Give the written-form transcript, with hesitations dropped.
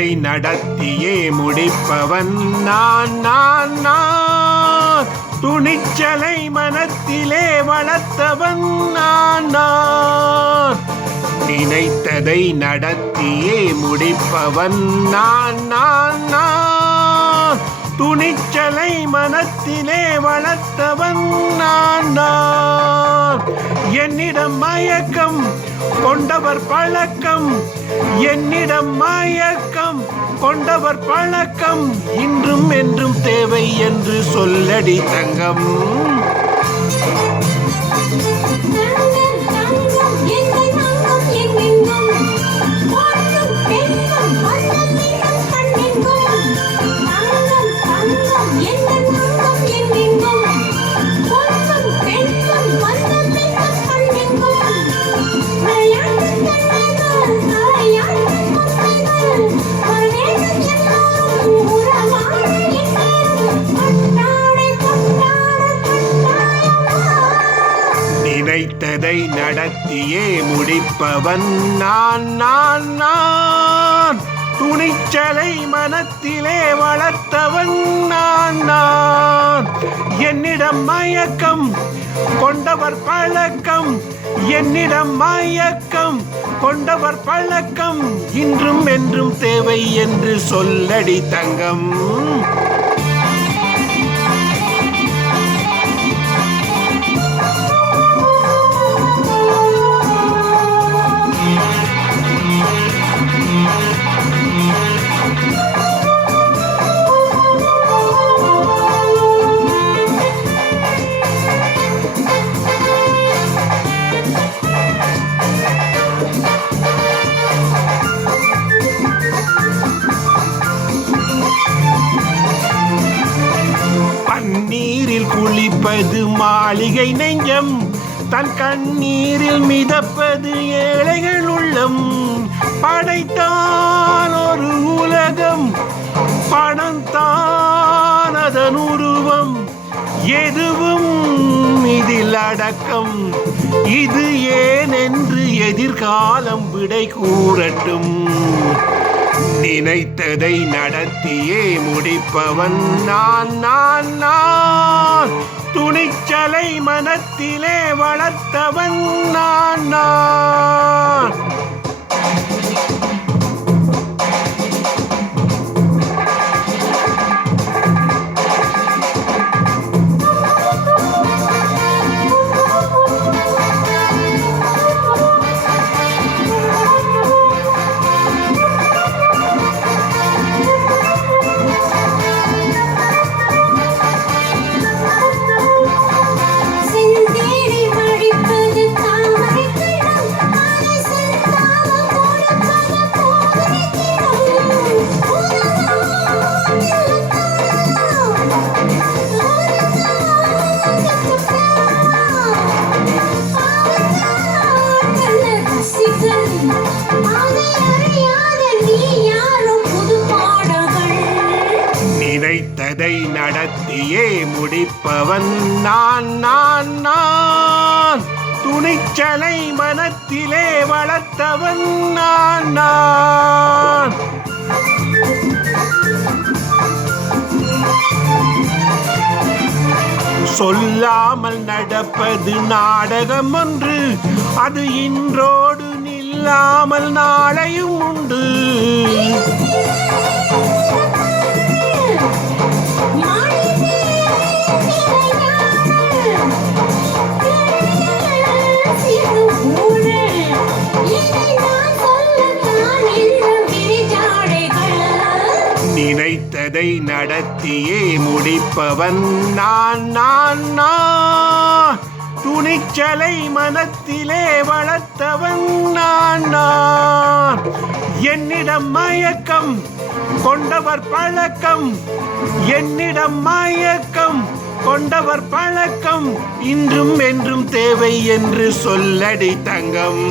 நினைத்ததை நடத்தியே முடிப்பவன் நான் நான் நான். துணிச்சலை மனத்திலே வளர்த்தவன் நான் நான். நினைத்ததை நடத்தியே முடிப்பவன் நான் நான் நான். துணிச்சலை மனத்திலே வளர்த்தவன் நான் நான். என்னிடம் மயக்கம் கொண்டவர் பழக்கம், என்னிடம் மயக்கம் கொண்டவர் பழக்கம் இன்றும் என்றும் தேவை என்று சொல்லடி தங்கம். நினைத்ததை நடத்தியே முடிப்பவன் நான் நான் நான். துணிச்சலை மனத்திலே வளர்த்தவன் நான் நான். என்னிடம் மயக்கம் கொண்டவர் பழக்கம், என்னிடம் மயக்கம் கொண்டவர் பழக்கம் இன்றும் என்றும் தேவை என்று சொல்லடி தங்கம். நீரில் குளிப்பது மாளிகை நெஞ்சம், தன் கண்ணீரில் மிதப்பது ஏழைகள் உள்ளம். படைத்தான் ஒரு உலகம், பணம் தான் அதன் உருவம், எதுவும் இதில் அடக்கம். இது ஏன் என்று எதிர்காலம் விடை கூறட்டும். நினைத்ததை நடத்தியே முடிப்பவன் நான் நான் நான். துணிச்சலை மனத்திலே வளர்த்தவன் நான் நான். நினைத்ததை நடத்தியே முடிப்பவன் நான் நான் நான். துணிச்சலை மனத்திலே வளர்த்தவன் நான் நான். சொல்லாமல் நடப்பது நாடகம் ஒன்று, அது இன்றோடு நில்லாமல் நாளையும் உண்டு. நினைத்ததை நடத்தியே முடிப்பவன் நான் நான் நான். துணிச்சலை மனத்திலே வளர்த்தவன் நான் நான். என்னிடம் மயக்கம் கொண்டவர் பழக்கம், என்னிடம் மயக்கம் கொண்டவர் பழக்கம் இன்றும் என்றும் தேவை என்று சொல்லடி தங்கம்.